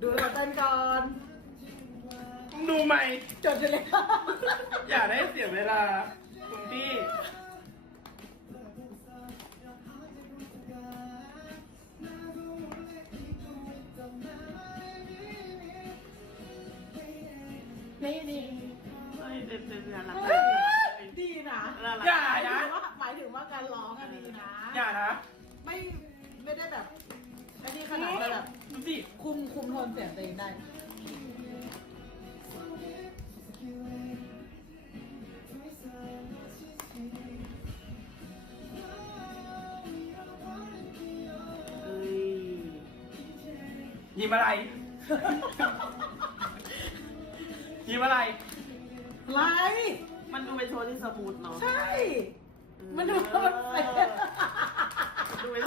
ดูเราเต้นก่อนมึงดูไหมจดไปเลย อย่าได้เสียเวลา คุณพี่ นี่นี่เฮ้ยเด็ดเด็ดเด็ดละดีนะอย่านะ หมายถึงว่าการร้องอะดีนะ อย่านะ ไม่ไม่ได้แบบ สิคุมคุมโทนเสียงตัวเองได้ เอ้ยยิ้มอะไร ยิ้มอะไรไลฟ์มันดูเป็นโชว์ที่สมูทเนาะใช่ มันดูมันเป็นดูเป็น